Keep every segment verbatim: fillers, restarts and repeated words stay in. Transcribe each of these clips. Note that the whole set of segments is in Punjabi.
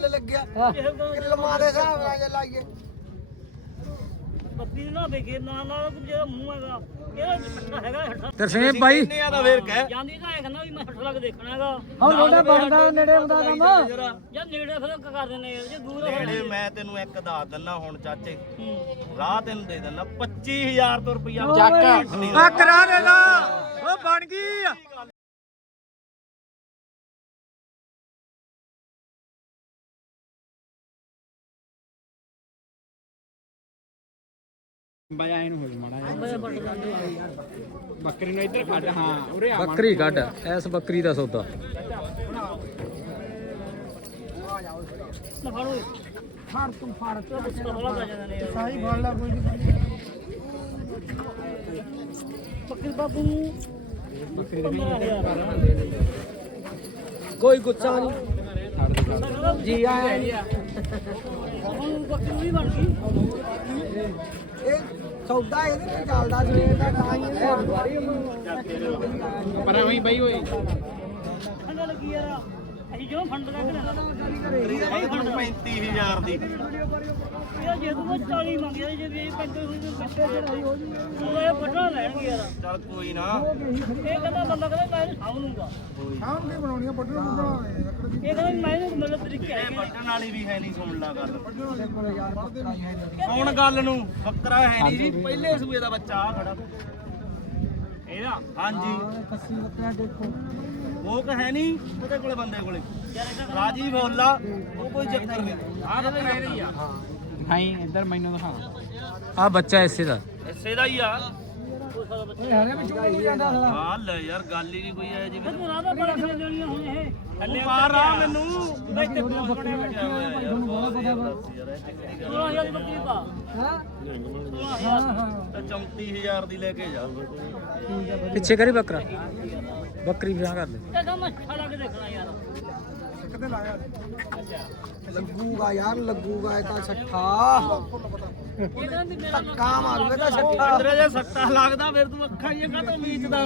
ਮੁੱਲ ਲੱਗਿਆ ਕਿਲਮਾਂ ਦੇ ਹਿਸਾਬ ਨਾਲ ਜੇ ਲਾਈਏ ਬੱਤੀ ਨਾ ਵੇਖੇ ਨਾ ਨਾ ਜਿਹੜਾ ਮੂੰਹ ਹੈਗਾ ਇਹ ਛੱਟਾ ਹੈਗਾ ਛੱਟਾ ਤਰਸੇਮ ਬਾਈ ਕਿੰਨੇ ਆ ਦਾ ਫੇਰ ਕਹਿ ਜਾਂਦੀ ਤਾਂ ਇਹ ਕਹਿੰਦਾ ਵੀ ਮੈਂ ਛੱਟ ਲੱਗ ਦੇਖਣਾ ਹੈਗਾ ਹਾਂ ਲੋੜਾ ਬਣਦਾ ਨੇੜੇ ਆਉਂਦਾ ਕੰਮ ਜਾਂ ਨੇੜੇ ਫਿਰ ਕਰ ਦਿੰਦੇ ਯਾਰ ਜੇ ਦੂਰ ਆ ਨੇੜੇ ਮੈਂ ਤੈਨੂੰ ਇੱਕ ਦੱਸ ਦਿੰਦਾ ਹੁਣ ਚਾਚੇ ਰਾਹ ਤੈਨੂੰ ਦੇ ਦਿੰਦਾ ਪੱਚੀ ਹਜ਼ਾਰ ਤੋਂ ਰੁਪਈਆ ਚੱਕ ਆ ਕਰਾ ਦੇਗਾ ਉਹ ਬਣ ਗਈ ਆ ਬਾਇਆ ਇਹਨੂੰ ਹੋ ਮਾੜਾ ਬੱਕਰੀ ਨੂੰ ਇੱਧਰ ਕੱਢ ਹਾਂ ਉਰੇ ਆ ਬੱਕਰੀ ਕੱਢ ਐਸ ਬੱਕਰੀ ਦਾ ਸੌਦਾ ਨਾ ਫੜੋ ਫੜ ਤੂੰ ਫੜ ਥੋੜਾ ਪੈ ਜਾਂਦੇ ਨੇ ਸਾਈ ਫੜ ਲਾ ਕੋਈ ਨਹੀਂ ਬੱਕਰੀ ਬਾਬੂ ਬੱਕਰੀ ਕੋਈ ਗੁੱਸਾ ਨਹੀਂ ਜੀ ਆਇਆ ਹੁਣ ਬੱਕਰੀ ਵੀ ਬਣ ਗਈ ਇਹ ਸੌਦਾ ਇਹਦੇ ਤੇ ਚੱਲਦਾ ਸਵੇਰ ਦਾ ਤਾਂ ਹੀ ਪਰ ਉਹੀ ਬਈ ਹੋਈ ਠੰਡਾ ਲੱਗੀ ਯਾਰ ਅਸੀਂ ਜੋ ਫੰਡ ਲੈ ਕੇ ਲੈਣਾ ਪੈਂਤੀ ਹਜ਼ਾਰ ਦੀ ਇਹ ਜੇ ਤੂੰ ਚਾਲੀ ਮੰਗਿਆ ਜੇ ਵੀ ਪੈਂਦੇ ਹੋਈ ਤੇ ਬੱਚੇ ਚੜਾਈ ਹੋ ਜੂ ਉਹ ਇਹ ਵੱਡਾ ਲੈਣਗੇ ਯਾਰ ਚੱਲ ਕੋਈ ਨਾ ਇਹ ਕਹਿੰਦਾ ਬੰਦਾ ਕਹਿੰਦਾ ਮੈਂ ਇਹਨੂੰ ਸਾਂਭ ਲੂੰਗਾ ਸਾਹਮ ਕੇ ਬਣਾਉਣੀ ਆ ਬੱਟਰ ਨੂੰ ਬਣਾਉਣੀ ਇਹ ਕਹਿੰਦਾ ਮੈਂ ਇਹਨੂੰ ਮਤਲਬ ਤਰੀਕੇ ਇਹ ਹੈਗੇ ਬੱਟਣ ਵਾਲੀ ਵੀ ਹੈ ਨਹੀਂ ਸੁਣ ਲਾ ਗੱਲ ਆ ਯਾਰ ਪੜਦੇ ਨਹੀਂ ਹੈ ਹੁਣ ਗੱਲ ਨੂੰ ਬੱਕਰਾ ਹੈ ਨਹੀਂ ਜੀ ਪਹਿਲੇ ਸੂਏ ਦਾ ਬੱਚਾ ਆ ਖੜਾ ਇਹਦਾ ਹਾਂਜੀ ਕੱਸੀ ਬੱਕਰਾ ਦੇਖੋ ਉਹ ਕ ਹੈ ਨਹੀਂ ਉਹਦੇ ਕੋਲੇ ਬੰਦੇ ਕੋਲੇ ਰਾਜੀ ਬੋਲਾ ਉਹ ਕੋਈ ਚੱਕਰ ਨਹੀਂ ਆ ਬੱਕਰਾ ਇਹਦਾ ਹੀ ਆ ਹਾਈ ਇੱਧਰ ਮੈਨੂੰ ਦਿਖਾ ਆ ਬੱਚਾ ਇਸੇ ਦਾ ਇਸੇ ਦਾ ਹੀ ਆ ਇਹ ਹਰੇ ਵਿੱਚ ਨਹੀਂ ਜਾਂਦਾ ਸਾਲਾ ਹਾਂ ਲੈ ਯਾਰ ਗੱਲ ਹੀ ਨਹੀਂ ਕੋਈ ਐ ਜੀ ਤੂੰ ਰਾਦਾ ਬੜਾ ਖਲੇ ਲੈਣੀਆਂ ਹੁਣ ਇਹ ਥੱਲੇ ਮਾਰ ਆ ਮੈਨੂੰ ਇੱਥੇ ਬੋਲ ਬਣਿਆ ਬੈਠਾ ਹੋਇਆ ਤੁਹਾਨੂੰ ਬਹੁਤ ਪਤਾ ਵਾ ਸੋਲਾਂ ਹਜ਼ਾਰ ਦੀ ਬੱਕਰੀ ਪਾ ਹਾਂ ਸੋਲਾਂ ਹਾਂ ਹਜ਼ਾਰ ਹਾਂ ਚੌਂਤੀ ਹਜ਼ਾਰ ਦੀ ਲੈ ਕੇ ਜਾ ਪਿੱਛੇ ਕਰੀ ਬੱਕਰਾ ਬੱਕਰੀ ਵਿਆਹ ਕਰ ਲੈ ਇਹ ਕੰਮ ਅੱਛਾ ਲੱਗ ਦੇਖਣਾ ਯਾਰ ਕਿੱਥੇ ਲਾਇਆ ਲੱਗੂਗਾ ਯਾਰ ਲੱਗੂਗਾ ਇਹ ਤਾਂ ਸੱਠਾ ਇਹ ਕਹਿੰਦਾ ਵੀ ਮੇਰਾ ਧੱਕਾ ਮਾਰੂਗਾ ਤਾਂ ਸੱਠਾ ਅੰਦਰੇ ਜੇ ਸੱਟਾ ਲੱਗਦਾ ਫਿਰ ਤੂੰ ਅੱਖਾਂ ਹੀ ਕਾਹਤੋਂ ਮੀਚਦਾ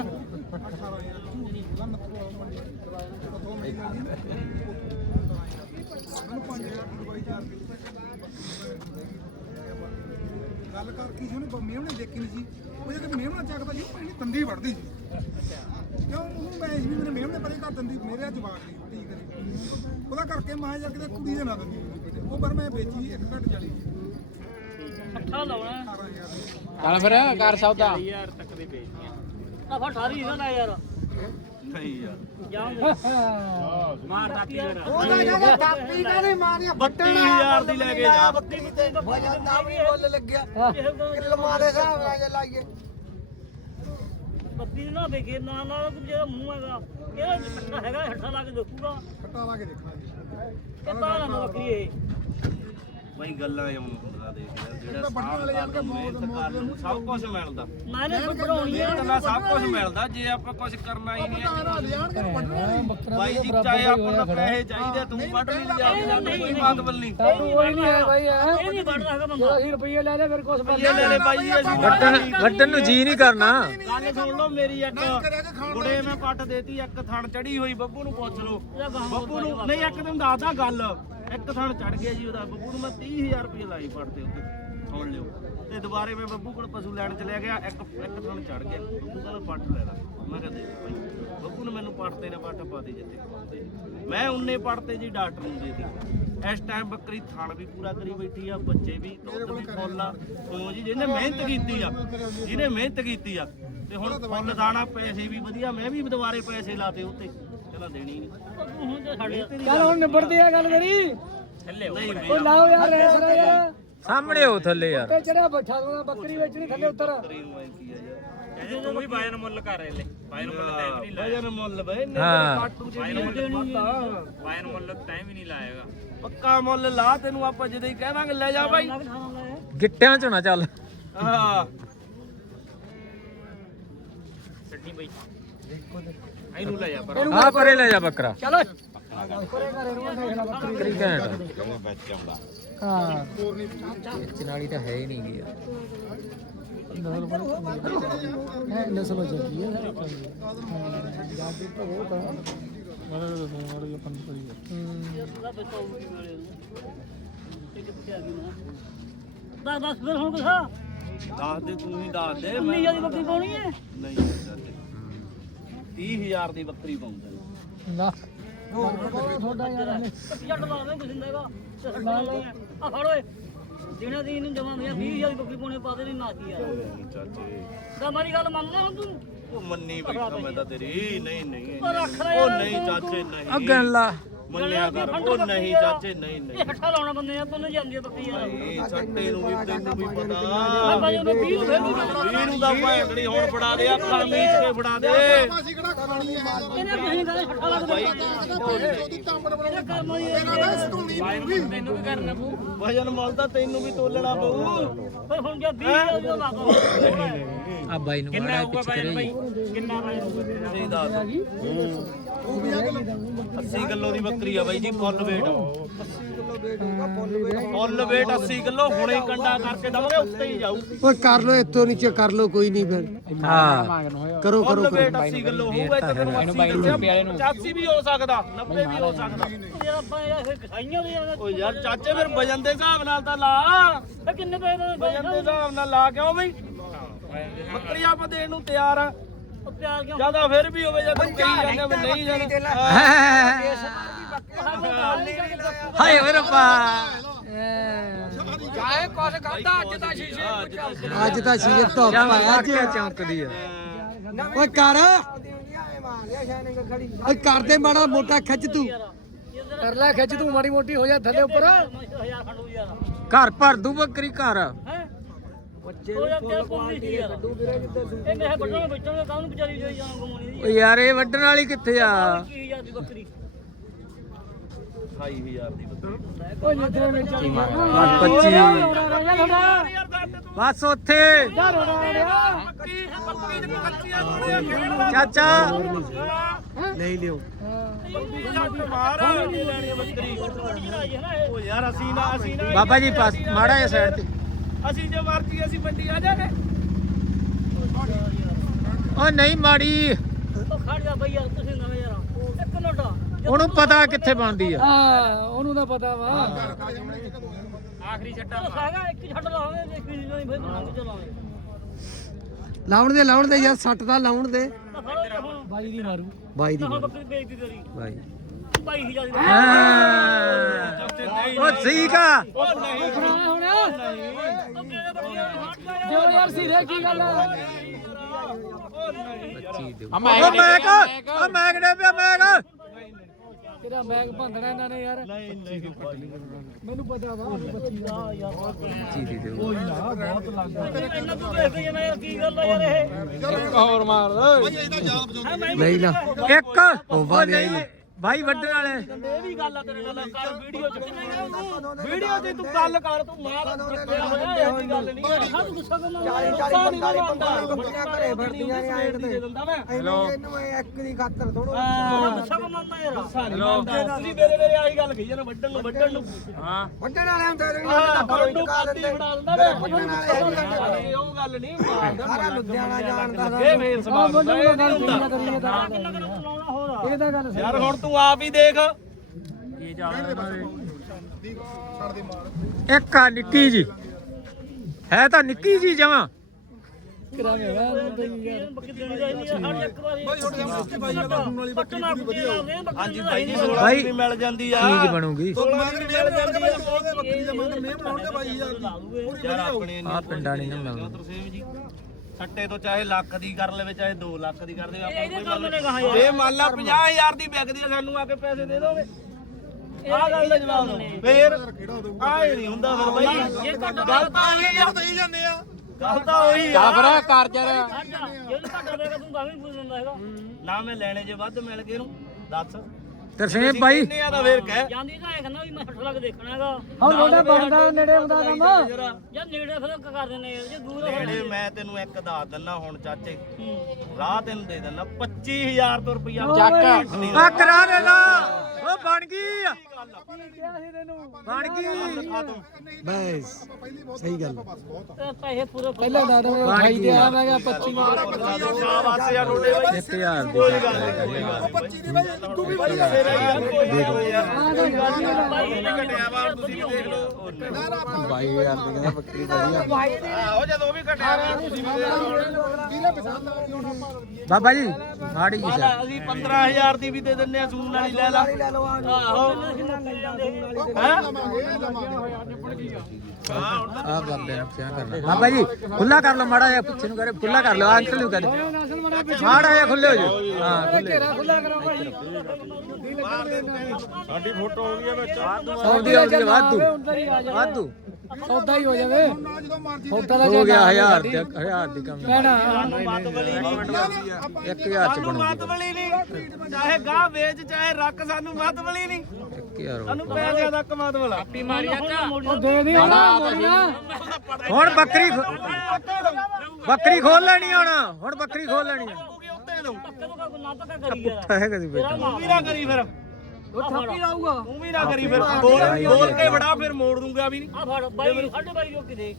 ਗੱਲ ਕਰ ਕੀ ਸੀ ਉਹਨੇ ਮੇਮਣੇ ਦੇਖੀ ਨਹੀਂ ਸੀ ਉਹ ਜੇ ਕਿ ਮੇਮਣਾ ਚੱਕਦਾ ਸੀ ਉਹ ਪਹਿਲੀ ਤੰਦੀ ਵੜਦੀ ਸੀ ਕਿਉਂ ਉਹਨੂੰ ਮੈਂ ਇਸ ਵੀ ਮੇਰੇ ਮੇਮਣੇ ਪਰੇ ਕਰ ਦਿੰਦੀ ਮੇਰੇ ਜਵਾਬ ਨਹੀਂ ਠੀਕ ਕਰੀ ਉਹਦਾ ਕਰਕੇ ਮਾਂ ਜਾ ਕੇ ਕੁੜੀ ਦੇ ਨਾ ਦਿੰਦੀ ਉਹ ਪਰ ਮੈਂ ਵੇਚੀ ਇੱਕ ਘੱਟ ਚਲੀ ਅੱਠਾ ਲਾਉਣਾ ਚੱਲ ਫਿਰ ਕਰ ਸੌਦਾ ਆ ਫਾ ਅਠਾਰੀ ਇਹਦਾ ਲੈ ਯਾਰ ਨਹੀਂ ਯਾਰ ਜਾਉਂਗੇ ਮਾਰ ਦਾਤੀ ਫਿਰ ਉਹਦਾ ਕਹਿੰਦਾ ਦਾਤੀ ਕਾਹਦੇ ਮਾਰੀਆਂ ਬੱਤੀ ਹਜ਼ਾਰ ਦੀ ਲੈ ਕੇ ਜਾ ਬੱਤੀ ਤੇ ਵਜਨ ਦਾ ਵੀ ਮੁੱਲ ਲੱਗਿਆ ਕਿਲਮਾਂ ਦੇ ਹਿਸਾਬ ਨਾਲ ਜੇ ਲਾਈਏ ਬੱਤੀ ਨਾ ਵੇਖੇ ਨਾ ਨਾ ਜਿਹੜਾ ਮੂੰਹ ਹੈਗਾ ਇਹ ਛੱਟਾ ਹੈਗਾ ਛੱਟਾ ਲਾ ਕੇ ਦੇਖੂਗਾ ਫਟਾ ਲਾ ਕੇ ਦੇਖਣਾ ਜੀ ਇਹ ਤਾਂ ਨਾ ਬੱਕਰੀ ਇਹ ਬਈ ਗੱਲਾਂ ਐ ਹੁੰਦਾ ਦੇਖ ਯਾਰ ਜਿਹੜਾ ਸਾਲ ਦਾ ਤੂੰ ਮਿਹਨਤ ਕਰਨ ਨੂੰ ਸਭ ਕੁਝ ਮਿਲਦਾ ਮੈਂ ਨੇ ਬਣਾਉਣੀ ਆ ਮਿਹਨਤ ਨਾਲ ਸਭ ਕੁਝ ਮਿਲਦਾ ਜੇ ਆਪਾਂ ਕੁਝ ਕਰਨਾ ਹੀ ਨਹੀਂ ਆ ਲਿਆਣ ਕੇ ਪੜਨਾ ਬਾਈ ਜੀ ਚਾਹੇ ਆਪਾਂ ਨੂੰ ਪੈਸੇ ਚਾਹੀਦੇ ਤੂੰ ਵੱਢ ਨਹੀਂ ਲਿਆ ਕੋਈ ਮਤਲਬ ਨਹੀਂ ਕੋਈ ਨਹੀਂ ਹੈ ਬਾਈ ਇਹ ਨਹੀਂ ਵੱਢਦਾ ਹੈਗਾ ਬੰਦਾ ਅਸੀਂ ਰੁਪਈਏ ਲੈ ਲੈ ਫਿਰ ਕੁਛ ਇਹ ਲੈ ਲੈ ਬਾਈ ਜੀ ਅਸੀਂ ਵੱਟਣ ਵੱਟਣ ਨੂੰ ਜੀ ਨਹੀਂ ਕਰਨਾ ਗੱਲ ਸੁਣ ਲਓ ਮੇਰੀ ਇੱਕ ਗੁੜੇ ਮੈਂ ਪੱਟ ਦੇਤੀ ਇੱਕ ਥਣ ਚੜੀ ਹੋਈ ਬੱਬੂ ਨੂੰ ਪੁੱਛ ਲਓ ਬੱਬੂ ਨੂੰ ਨਹੀਂ ਇੱਕ ਦਿਨ ਦੱਸਦਾ ਗੱਲ ਇੱਕ ਥਣ ਚੜ ਗਿਆ ਜੀ ਉਹਦਾ ਬੱਬੂ ਨੂੰ ਮੈਂ ਤੀਹ ਹਜ਼ਾਰ ਰੁਪਏ ਲਾਈ ਪੜਦੇ ਉੱਤੇ ਸੁਣ ਲਿਓ ਤੇ ਦੁਬਾਰੇ ਮੈਂ ਬੱਬੂ ਕੋਲ ਪਸ਼ੂ ਲੈਣ ਚਲਿਆ ਗਿਆ ਇੱਕ ਇੱਕ ਥਣ ਚੜ ਗਿਆ ਬੱਬੂ ਕਹਿੰਦਾ ਪੱਟ ਲੈ ਲੈ ਮੈਂ ਕਿਹਾ ਦੇ ਦੇ ਭਾਈ ਬੱਬੂ ਨੇ ਮੈਨੂੰ ਪੱਟਦੇ ਨੇ ਪੱਟ ਪਾ ਦੇ ਜਿੱਥੇ ਪਾਉਂਦੇ ਮੈਂ ਉਨੇ ਪੱਟਦੇ ਜੀ ਡਾਕਟਰ ਨੂੰ ਦੇ ਦਿੱਤੀ ਇਸ ਟਾਈਮ ਬੱਕਰੀ ਥਣ ਵੀ ਪੂਰਾ ਕਰੀ ਬੈਠੀ ਆ ਬੱਚੇ ਵੀ ਦੁੱਧ ਵੀ ਫੁੱਲ ਆ ਕਿਉਂ ਜੀ ਜਿਹਨੇ ਮਿਹਨਤ ਕੀਤੀ ਆ ਜਿਹਨੇ ਮਿਹਨਤ ਕੀਤੀ ਆ ਤੇ ਹੁਣ ਫੁੱਲ ਦਾਣਾ ਪੈਸੇ ਵੀ ਵਧੀਆ ਮੈਂ ਵੀ ਦੁਬਾਰੇ ਪੈਸੇ ਲਾਤੇ ਉੱਤੇ ਕਹਿੰਦਾ ਦੇਣੀ ਨਹੀਂ ਹੁਣ ਤੇ ਸਾਡੇ ਚੱਲ ਹੁਣ ਨਿਬੜਦੀ ਆ ਗੱਲ ਕਰੀ ਥੱਲੇ ਨਹੀਂ ਉਹ ਲਾਓ ਯਾਰ ਰੇਸ ਰੇ ਯਾਰ ਸਾਹਮਣੇ ਹੋ ਥੱਲੇ ਯਾਰ ਤੇ ਚੜਿਆ ਬੈਠਾ ਤੂੰ ਬੱਕਰੀ ਵੇਚਣੀ ਥੱਲੇ ਉੱਤਰ ਤੂੰ ਵੀ ਬਾਇਨ ਮੁੱਲ ਕਰ ਲੈ ਬਾਇਨ ਮੁੱਲ ਟਾਈਮ ਨਹੀਂ ਲਾਇਆ ਬਾਇਨ ਮੁੱਲ ਬਈ ਨੇ ਹਾਂ। ਕਾਟੂ ਜਿਹੜੀ ਬਾਇਨ ਮੁੱਲ ਟਾਈਮ ਹੀ ਨਹੀਂ ਲਾਏਗਾ ਪੱਕਾ ਮੁੱਲ ਲਾ ਤੈਨੂੰ ਆਪਾਂ ਜਦੋਂ ਹੀ ਕਹਿਵਾਂਗੇ ਲੈ ਜਾ ਬਾਈ ਗਿੱਟਿਆਂ ਚੋਂ ਨਾ ਚੱਲ ਹਾਂ ਛੱਡੀ ਬਈ ਇਹਨੂੰ ਲੈ ਜਾ ਪਰ ਆ ਪਰੇ ਲੈ ਜਾ ਬੱਕਰਾ ਚਲੋ ਕਰੇ ਕਰੇ ਨੂੰ ਦੇਖ ਲੈ ਬੱਕਰੀ ਬੱਕਰੀ ਘੈਂਟ ਹਾਂ ਵੇਚਣ ਵਾਲੀ ਤਾਂ ਹੈ ਹੀ ਨਹੀਂ ਗੀ ਯਾਰ ਨਸਲ ਬੜੀ ਹੈ ਨਸਲ ਚੱਲਦੀ ਹੈ ਜਾਦੀ ਤਾਂ ਬਹੁਤ ਆ ਇਹਦਾ ਬੱਚਾ ਉਹ ਕੀ ਵੇਲੇ ਨੂੰ ਇਹ ਕਿੱਥੇ ਆ ਗਈ ਨਾ ਦਸ ਦਸ ਫਿਰ ਹੁਣ ਕਿਥਾ ਦੱਸ ਦੇ ਤੂੰ ਹੀ ਦੱਸ ਦੇ ਉਨੀ ਹਜ਼ਾਰ ਦੀ ਬੱਕਰੀ ਪਾਉਣੀ ਹੈ ਨਹੀਂ ਤੀਹ ਹਜ਼ਾਰ ਦੀ ਬੱਕਰੀ ਪਾਉਂਦਾ ਨਾ ਤੁਹਾਡਾ ਯਾਰ ਜੱਟ ਲਾਵੇਂ ਕੁਛ ਨਹੀਂ ਹੈਗਾ ਆ ਫੜ ਓਏ ਜਿਹਨਾਂ ਦੀ ਇਹਨੂੰ ਜਮਾ ਹੋਇਆ ਵੀਹ ਹਜ਼ਾਰ ਦੀ ਬੱਕਰੀ ਪਾਉਣੇ ਪਾ ਦੇ ਨਹੀਂ ਨਾ ਕੀ ਯਾਰ ਚਾਚੇ ਤਾਂ ਮਾਰੀ ਗੱਲ ਮੰਨਦਾ ਹੁਣ ਤੂੰ ਉਹ ਮੰਨੀ ਬੈਠਾ ਮੈਂ ਤਾਂ ਤੇਰੀ ਨਹੀਂ ਨਹੀਂ ਉਹ ਰੱਖ ਲੈ ਉਹ ਯਾਰ ਨਹੀਂ ਚਾਚੇ ਨਹੀਂ ਅੱਗੇ ਲਾ ਮੰਨਿਆ ਕਰ ਉਹ ਨਹੀਂ ਚਾਚੇ ਨਹੀਂ ਨਹੀਂ ਇਹ ਹੱਠਾ ਲਾਉਣਾ ਬੰਦੇ ਆ ਤੈਨੂੰ ਜਾਂਦੀ ਆ ਬੱਕਰੀ ਯਾਰ ਇਹ ਛੱਟੇ ਨੂੰ ਵੀ ਤੈਨੂੰ ਵੀ ਮੈਂ ਪਤਾ ਬਾਜੂ ਨੂੰ ਵੀਹ ਨੂੰ ਫੇਰ ਵੀ ਕਰਨਾ ਇਹਨੂੰ ਤਾਂ ਭੈਂਕੜੀ ਹੁਣ ਫੜਾ ਦੇ ਅੱਖਾਂ ਮੀਚ ਕੇ ਫੜਾ ਦੇ ਅਸੀਂ ਕਿਹੜਾ ਖਾਣੀ ਹੈ ਇਹਨੇ ਕੁਝ ਨਹੀਂ ਕਰਨਾ ਹੱਠਾ ਲਾ ਕੇ ਉਹਦੀ ਤਾਂਬੜ ਬਣਾ ਇਹਦਾ ਕੰਮ ਹੀ ਤੇਰਾ ਤਾਂ ਸਤੂਣੀ ਪਊਗੀ ਤੈਨੂੰ ਵੀ ਕਰਨਾ ਪਊ ਵਜਨ ਮੁੱਲ ਤਾਂ ਤੈਨੂੰ ਵੀ ਤੋਲਣਾ ਪਊ ਪਰ ਹੁਣ ਜੇ ਵੀਹ ਹਜ਼ਾਰ ਦੀ ਲਾ ਦੋ ਆ ਬਾਈ ਨੂੰ ਕਿੰਨਾ ਹੋਊਗਾ ਬਾਈ ਕਿੰਨਾ ਸਹੀ ਦੱਸ ਅੱਸੀ ਕਿਲੋ ਦੀ ਬੱਕਰੀ ਆ ਬਾਈ ਜੀ ਫੁੱਲ weight ਕਿਲੋ ਵੇਟ ਹੋਊਗਾ ਫੁੱਲ ਵੇਟ ਫੁੱਲ weight ਅੱਸੀ ਕਿਲੋ ਹੁਣੇ ਕੰਡਾ ਕਰਕੇ ਦਵਾਂਗੇ ਉੱਤੇ ਹੀ ਜਾਊ ਓਏ ਕਰ ਲੋ ਇੱਥੋਂ ਨੀਚੇ ਕਰ ਲੋ ਕੋਈ ਨਹੀਂ ਫਿਰ ਹਾਂ ਕਰੋ ਫੁੱਲ ਕਰੋ weight ਅੱਸੀ ਕਿਲੋ ਹੋਊਗਾ ਇੱਥੇ ਤੈਨੂੰ ਅੱਸੀ ਪਚਾਸੀ ਵੀ ਹੋ ਸਕਦਾ ਨੱਬੇ ਵੀ ਹੋ ਸਕਦਾ ਯਾਰ ਆਪਾਂ ਇਹ ਫਿਰ ਕਸਾਈਆਂ ਦੇ ਯਾਰ ਓ ਯਾਰ ਚਾਚੇ ਫਿਰ ਵਜਨ ਦੇ ਹਿਸਾਬ ਨਾਲ ਤਾਂ ਲਾ ਇਹ ਕਿੰਨੇ ਪੈਸੇ ਦਾ ਵਜਨ ਦੇ ਹਿਸਾਬ ਨਾਲ ਲਾ ਕਿਉਂ ਬਈ ਬੱਕਰੀ ਆਪਾਂ ਦੇਣ ਨੂੰ ਤਿਆਰ ਆ ਉਹ ਪਿਆਰ ਕਿਉਂ ਜਿਆਦਾ ਫਿਰ ਵੀ ਹੋਵੇ ਜਾਂ ਤੂੰ ਕਹੀ ਜਾਂਦਾ ਵੀ ਨਹੀਂ ਜਾਣਾ ਹਾਏ ਓਏ ਰੱਬਾ ਚਾਹੇ ਕੁਛ ਕਰਦਾ ਅੱਜ ਤਾਂ ਸ਼ੀਸ਼ੇ ਅੱਜ ਤਾਂ ਸ਼ੀਸ਼ੇ ਧੁੱਪ ਆਇਆ ਅੱਜ ਚੌਂਕਦੀ ਆ ਓਏ ਕਰ ਓਏ ਕਰਦੇ ਮਾੜਾ ਮੋਟਾ ਖਿੱਚ ਤੂੰ ਕਰ ਲੈ ਖਿੱਚ ਤੂੰ ਮਾੜੀ ਮੋਟੀ ਹੋ ਜਾ ਥੱਲੇ ਉੱਪਰ ਹਜ਼ਾਰ ਖੰਡੂ ਯਾਰ ਘਰ ਭਰ ਦੂ ਬੱਕਰੀ ਘਰ ਹੈ ਬੱਚੇ ਉਹ ਯਾਰ ਕੋਈ ਨਹੀਂ ਯਾਰ ਇਹ ਮੇਰੇ ਬੱਟਾਂ ਬੱਟਾਂ ਕਾਹਨੂੰ ਵਿਚਾਰੀ જોઈ ਜਾਣ ਗਮੋਣੀ ਦੀ ਓ ਯਾਰ ਇਹ ਵੱਢਣ ਵਾਲੀ ਕਿੱਥੇ ਆ ਕੀ ਹਜ਼ਾਰ ਦੀ ਬੱਕਰੀ ਅਠਾਈ ਹਜ਼ਾਰ ਦੀ ਬੱਕਰੀ ਉਹ ਜਿੱਥੇ ਵਿੱਚ ਪੱਚੀ ਬਸ ਉੱਥੇ ਬੱਕਰੀ ਬੱਕਰੀ ਦੇ ਕੱਚੀਆਂ ਗੋਲੀਆਂ ਖੇਡਦਾ ਚਾਚਾ ਨਹੀਂ ਲਿਓ ਜੱਟ ਮਾਰ ਲੈਣੀ ਆ ਬੱਕਰੀ ਓ ਯਾਰ ਅਸੀਂ ਨਾ ਅਸੀਂ ਨਾ ਬਾਬਾ ਜੀ ਪਾਸ ਮਾੜਾ ਜਿਹਾ ਸਾਈਡ ਤੇ ਅਸੀਂ ਜੇ ਮਰਜੀ ਅਸੀਂ ਮੰਡੀ ਆ ਜਾਗੇ ਓ ਨਹੀਂ ਮਾੜੀ ਉਹ ਖੜ ਜਾ ਬਈ ਯਾਰ ਤੁਸੀਂ ਨਵੇਂ ਯਾਰ ਇੱਕ ਮਿੰਟ ਉਹਨੂੰ ਪਤਾ ਕਿੱਥੇ ਬਣਦੀ ਆ ਹਾਂ ਉਹਨੂੰ ਤਾਂ ਪਤਾ ਵਾ ਆਖਰੀ ਛੱਟਾ ਹੈਗਾ ਇੱਕ ਛੱਡ ਲਾਵਾਂਗੇ ਦੇਖੀ ਨਹੀਂ ਫਿਰ ਲੰਘ ਚਲਾਵਾਂਗੇ ਲਾਉਣ ਦੇ ਲਾਉਣ ਦੇ ਯਾਰ ਸੱਟ ਦਾ ਲਾਉਣ ਦੇ ਬਾਈ ਦੀ ਮਾਰੂ ਬਾਈ ਦੀ ਹੁਣ ਬੱਕਰੀ ਵੇਚਦੀ ਤੇਰੀ ਬਾਈ ਬਾਈ ਹਜ਼ਾਰ ਦੀ ਓ ਠੀਕ ਆ ਓ ਨਹੀਂ ਹੁਣ ਜੋ ਯਾਰ ਸਿਰੇ ਕੀ ਗੱਲ ਆ ਓ ਮੈਕ ਓ ਮੈਕ ਡੇ ਪਿਆ ਮੈਕ ਤੇਰਾ ਬੈਗ ਭੰਦਣਾ ਇਹਨਾਂ ਨੇ ਯਾਰ ਨਹੀਂ ਨਹੀਂ ਮੈਨੂੰ ਪਤਾ ਵਾ ਬੱਚੀ ਦਾ ਯਾਰ ਜੀ ਦੇ ਦਿਓ ਇਹਨਾਂ ਤੋਂ ਦੇਖਦੇ ਜਨਾ ਯਾਰ ਕੀ ਗੱਲ ਆ ਯਾਰ ਇਹ ਇੱਕ ਹੋਰ ਮਾਰ ਨਹੀਂ ਨਾ ਇੱਕ ਉਹ ਨਹੀਂ ਭਾਈ ਵੱਢਣ ਵਾਲੇ ਇਹ ਵੀ ਗੱਲ ਆ ਤੇਰੇ ਨਾਲ ਕਰ ਵੀਡੀਓ ਚ ਵੀਡੀਓ ਤੇ ਤੂੰ ਗੱਲ ਕਰ ਤੂੰ ਮਾਰ ਰੱਖਿਆ ਹੋਇਆ ਇਹੋ ਜਿਹੀ ਗੱਲ ਨਹੀਂ ਹੈ ਤੂੰ ਗੁੱਸਾ ਕਰਨਾ ਚਾਲੀ ਚਾਲੀ ਪੰਤਾਲੀ ਬੱਕਰੀਆਂ ਘਰੇ ਫਿਰਦੀਆਂ ਨੇ ਆਏ ਦੇ ਦਿੰਦਾ ਮੈਂ ਇਹਨੂੰ ਇਹਨੂੰ ਇਹ ਇੱਕ ਦੀ ਖਾਤਰ ਥੋੜੋ ਗੁੱਸਾ ਕਰਨਾ ਯਾਰ ਤੁਸੀਂ ਮੇਰੇ ਮੇਰੇ ਆਹੀ ਗੱਲ ਕਹੀ ਜਾਣਾ ਵੱਢਣ ਨੂੰ ਵੱਢਣ ਨੂੰ ਹਾਂ ਵੱਢਣ ਵਾਲੇ ਹੁੰਦੇ ਨੇ ਹਾਂ ਤੁਹਾਨੂੰ ਕਾਤੀ ਬਣਾ ਦਿੰਦਾ ਮੈਂ ਵੱਢਣ ਵਾਲੇ ਇਹ ਉਹ ਗੱਲ ਨਹੀਂ ਹੁੰਦਾ ਸਾਰਾ ਲੁਧਿਆਣਾ ਜਾਣਦਾ ਇਹ ਮੇਰ ਸਵਾਲ ਹੁੰਦਾ ਇਹ ਨਹੀਂ ਹੁੰਦਾ ਕਿੰਨਾ ਕਰ ਲਾਉਣਾ ਹੋਰ ਇਹ ਤਾਂ ਗੱਲ ਯਾਰ ਹੁਣ ਤੂੰ ਆਪ ਹੀ ਦੇਖ ਇੱਕ ਆ ਨਿੱਕੀ ਜੀ ਹੈ ਤਾਂ ਨਿੱਕੀ ਜੀ ਜਮਾ ਕਰਾਂਗੇ ਬੱਕਰੀ ਦੇਣੀ ਦਾ ਨਹੀਂ ਹਰ ਇੱਕ ਵਾਰੀ ਬਾਈ ਛੋਟੇ ਜਿਹੇ ਬਾਈ ਦਾ ਹੁਣ ਵਾਲੀ ਬੱਕਰੀ ਪੂਰੀ ਵਧੀਆ ਹਾਂਜੀ ਬਾਈ ਜੀ ਸੋਲਾਂ ਬਾਈ ਵੀ ਮਿਲ ਜਾਂਦੀ ਆ ਚੀਜ਼ ਬਣੂਗੀ ਸੋਲਾਂ ਵੀ ਮਿਲ ਜਾਂਦੀ ਆ ਬੱਕਰੀ ਦਾ ਮਗਰ ਮੇਮ ਲਾਉਣਗੇ ਬਾਈ ਯਾਰ ਦੀ ਯਾਰ ਆਪਣੇ ਆ ਪਿੰਡਾਂ ਨਹੀਂ ਨਾ ਮਿਲਦਾ ਤਰਸੇਮ ਜੀ ਸੱਟੇ ਤੋਂ ਚਾਹੇ ਲੱਖ ਦੀ ਕਰ ਲਵੇ ਚਾਹੇ ਦੋ ਲੱਖ ਦੀ ਕਰ ਦੇਵੇ ਆਪਾਂ ਇਹਦੇ ਕੋਈ ਕੰਮ ਗੱਲ ਨੇ ਕਹਾ ਯਾਰ ਇਹ ਮੰਨ ਲਾ ਪੰਜਾਹ ਹਜ਼ਾਰ ਦੀ ਵਿਕਦੀ ਆ ਸਾਨੂੰ ਆ ਕੇ ਪੈਸੇ ਦੇ ਦੋਗੇ ਆਹ ਗੱਲ ਦਾ ਜਵਾਬ ਦਿਓ ਫੇਰ ਆਏ ਨਹੀਂ ਹੁੰਦਾ ਫਿਰ ਬਾਈ ਇਹ ਘੱਟ ਗੱਲ ਤਾਂ ਉਹੀ ਆ ਦੇਈ ਜਾਂਦੇ ਆ ਗੱਲ ਤਾਂ ਉਹੀ ਆ ਫਿਰ ਕਰ ਜਰ ਜੇ ਘੱਟ ਦੇਗਾ ਤੂੰ ਤਾਂ ਵੀ ਪੁੱਛ ਲੈਂਦਾ ਹੈਗਾ ਨਾ ਮੈਂ ਲੈਣੇ ਜੇ ਵੱਧ ਮਿਲ ਗਏ ਨੂੰ ਦੱਸ ਤਰਸੇਮ ਬਾਈ ਕਿੰਨੇ ਆ ਤਾਂ ਫੇਰ ਕਹਿ ਜਾਂਦੀ ਤਾਂ ਇਹ ਕਹਿੰਦਾ ਵੀ ਮੈਂ ਹੱਠ ਲੱਗ ਦੇਖਣਾ ਹੈਗਾ ਹੁਣ ਤੁਹਾਡਾ ਬਣਦਾ ਨੇੜੇ ਆਉਂਦਾ ਕੰਮ ਯਾਰ ਨੇੜੇ ਫਿਰ ਕਰ ਦਿੰਦੇ ਯਾਰ ਜੇ ਦੂਰ ਨੇੜੇ ਮੈਂ ਤੈਨੂੰ ਇੱਕ ਦੱਸ ਦਿੰਦਾ ਹੁਣ ਚਾਚੇ ਰਾਹ ਤੈਨੂੰ ਦੇ ਦਿੰਦਾ ਪੱਚੀ ਹਜ਼ਾਰ ਤੋਂ ਰੁਪਇਆ ਆ ਕਰਾ ਦੇਣਾ ਉਹ ਬਣ ਗਈ ਬਣ ਗਈ ਬਸ ਸਹੀ ਗੱਲ ਪੈਸੇ ਪੂਰੇ ਪਹਿਲਾਂ ਦਾ ਭਾਈ ਦੇ ਆ ਮੈਂ ਕਿਹਾ ਪੱਚੀ ਸ਼ਾਬਾਸ਼ ਯਾਰ ਤੁਹਾਡੇ ਬਾਈ ਇੱਕ ਹਜ਼ਾਰ ਕੋਈ ਗੱਲ ਨਹੀਂ ਪੱਚੀ ਦੀ ਬਾਈ ਤੂੰ ਵੀ ਵਧੀਆ ਦੇਖੋ ਯਾਰ ਘਟਿਆ ਵਾ ਤੁਸੀਂ ਵੀ ਦੇਖ ਲਓ ਬਾਈ ਹਜ਼ਾਰ ਦੀ ਕਹਿੰਦਾ ਬੱਕਰੀ ਵਧੀਆ ਆਹੋ ਜਦੋਂ ਵੀ ਘਟਿਆ ਵਾ ਤੁਸੀਂ ਵੀ ਦੇਖ ਲਓ ਕਿਹਨੇ ਪਸੰਦ ਆ ਕਿਉਂ ਨਾ ਬਾਬਾ ਜੀ ਮਾੜੀ ਜੀ ਸਰ ਅਸੀਂ ਪੰਦਰਾਂ ਹਜ਼ਾਰ ਦੀ ਵੀ ਦੇ ਦਿੰਨੇ ਆ ਸੂਨ ਵਾਲੀ ਲੈ ਲਾ ਆਹੋ ਹੈ ਆ ਕਰਦੇ ਨੇ ਕਿਆ ਕਰਨਾ ਬਾਬਾ ਜੀ ਖੁੱਲਾ ਕਰ ਲਓ ਮਾੜਾ ਜਿਹਾ ਪਿੱਛੇ ਨੂੰ ਕਰੇ ਖੁੱਲਾ ਕਰ ਲਓ ਅੰਕਲ ਨੂੰ ਕਰ ਮਾੜਾ ਜਿਹਾ ਖੁੱਲੇ ਹੋ ਜਾਓ ਹਾਂ ਖੁੱਲੇ ਖੁੱਲਾ ਕਰੋ ਭਾਈ ਸਾਡੀ ਫੋਟੋ ਹੋ ਗਈ ਹੈ ਵਿੱਚ ਸੌ ਦੀ ਹੋ ਗਈ ਵਾਧੂ ਵਾਧੂ ਸੌਦਾ ਹੀ ਹੋ ਜਾਵੇ ਨਾ ਜਦੋਂ ਮਰਜ਼ੀ ਸੌਦਾ ਦਾ ਹੋ ਗਿਆ ਹਜ਼ਾਰ ਤੇ ਹਜ਼ਾਰ ਦੀ ਕਮੀ ਕਹਿਣਾ ਇੱਕ ਹਜ਼ਾਰ ਚ ਸਾਨੂੰ ਬਣੂ ਮਤਵਲੀ ਨਹੀਂ ਚਾਹੇ ਗਾਹ ਵੇਚ ਚਾਹੇ ਰੱਖ ਸਾਨੂੰ ਮਤਵਲੀ ਨਹੀਂ ਇੱਕ ਹਜ਼ਾਰ ਸਾਨੂੰ ਪੈਸੇ ਦਾ ਕਮਾਤਵਲਾ ਉਹ ਦੇ ਨਹੀਂ ਆਣਾ ਮੋੜੀਆਂ ਹੁਣ ਬੱਕਰੀ ਖੋ- ਬੱਕਰੀ ਖੋਲ ਲੈਣੀ ਹੁਣ ਹੁਣ ਬੱਕਰੀ ਖੋਲ ਲੈਣੀ ਹੈ ਉੱਤੇ ਦਊ ਕਦੋਂ ਨਾ ਪੱਕਾ ਕਰੀ ਯਾਰ ਹੈ ਕਦੀ ਬੇਟਾ ਤੂੰ ਵੀ ਨਾ ਕਰੀ ਫਿਰ ਉਹ ਥੱਪੀ ਲਾਊਗਾ ਤੂੰ ਵੀ ਨਾ ਕਰੀ ਫਿਰ ਬੋਲ ਬੋਲ ਕੇ ਬੜਾ ਫਿਰ ਮੋੜ ਦੂੰਗਾ ਵੀ ਨਹੀਂ ਆ ਫੜ ਬਾਈ ਸਾਡੇ ਬਾਈ ਜੋ ਕਿਦੇ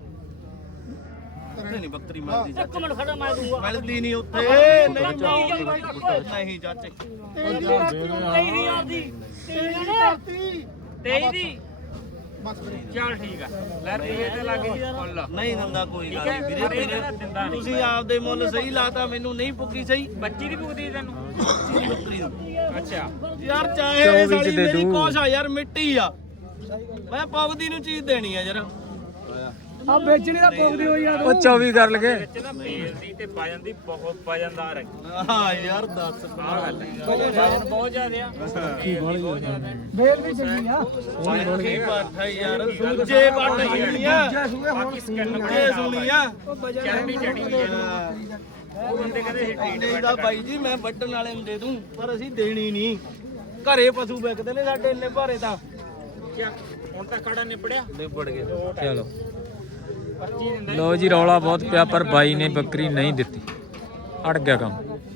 ਉੱਥੇ ਨਹੀਂ ਬੱਕਰੀ ਮਿਲਦੀ ਇੱਕ ਮਿੰਟ ਖੜਾ ਮੈਂ ਦੂੰਗਾ ਮਿਲਦੀ ਨਹੀਂ ਉੱਥੇ ਨਹੀਂ ਨਹੀਂ ਚਾਚੇ ਤੇਈ ਹਜ਼ਾਰ ਦੀ ਤੇਈ ਦੀ ਚੱਲ ਠੀਕ ਆ ਲੈ ਰੁਪਏ ਤੇ ਲੱਗ ਗਈ ਫੁੱਲ ਨਹੀਂ ਦਿੰਦਾ ਕੋਈ ਗੱਲ ਨਹੀਂ ਵੀਰੇ ਵੀਰੇ ਤੁਸੀਂ ਆਪਦੇ ਮੁੱਲ ਸਹੀ ਲਾਤਾ ਮੈਨੂੰ ਨਹੀਂ ਪੁੱਗੀ ਸਹੀ ਬੱਚੀ ਦੀ ਭੁਗਤੀ ਤੈਨੂੰ ਬੱਕਰੀ ਨੂੰ ਅੱਛਾ ਯਾਰ ਚਾਹੇ ਚੌਵੀ ਇਹ ਚ ਸਾਡੀ ਦੇ ਮੇਰੀ ਦੂੰ। ਕੋਸ਼ ਆ ਯਾਰ ਮਿੱਟੀ ਆ ਮੈਂ ਪਗਦੀ ਨੂੰ ਚੀਜ਼ ਦੇਣੀ ਆ ਯਾਰ ਆ ਵੇਚਣੀ ਦਾ ਪੋਗਦੀ ਹੋਈ ਆ ਉਹ ਚੌਵੀ ਕਰ ਲਗੇ ਵਿੱਚ ਨਾ ਮੇਲ ਦੀ ਤੇ ਵਜਨ ਦੀ ਬਹੁਤ ਵਜਨਦਾਰ ਹੈ ਹਾਂ ਯਾਰ ਦੱਸ ਆਹ ਗੱਲ ਹੈ ਵਜਨ ਬਹੁਤ ਜ਼ਿਆਦਾ ਆ ਵੇਲ ਵੀ ਚੰਗੀ ਆ ਕੀ ਬਾਤ ਹੈ ਯਾਰ ਸੁੱਜੇ ਬੱਟ ਸੁਣੀ ਆ ਬਾਕੀ ਸਕਿਨ ਸੁੱਜੇ ਸੁਣੀ ਆ ਚਰਬੀ ਚੜੀ ਹੋਈ ਹੈ ਉਹ ਬੰਦੇ ਕਹਿੰਦੇ ਸੀ ਟ੍ਰੀਟ ਨਹੀਂ ਦਾ ਬਾਈ ਜੀ ਮੈਂ ਵੱਢਣ ਵਾਲੇ ਨੂੰ ਦੇ ਦੂੰ ਪਰ ਅਸੀਂ ਦੇਣੀ ਨਹੀਂ ਘਰੇ ਪਸ਼ੂ ਵਿਕਦੇ ਨੇ ਸਾਡੇ ਇੰਨੇ ਭਾਰੇ ਤਾਂ ਹੁਣ ਤਾਂ ਖੜਾ ਨਿਪੜਿਆ ਨਿਬੜ ਗਏ ਚਲੋ ਲੋ ਜੀ ਰੌਲਾ ਬਹੁਤ ਪਿਆ ਪਰ ਬਾਈ ਨੇ ਬੱਕਰੀ ਨਹੀਂ ਦਿੱਤੀ ਅੜ ਗਿਆ ਕੰਮ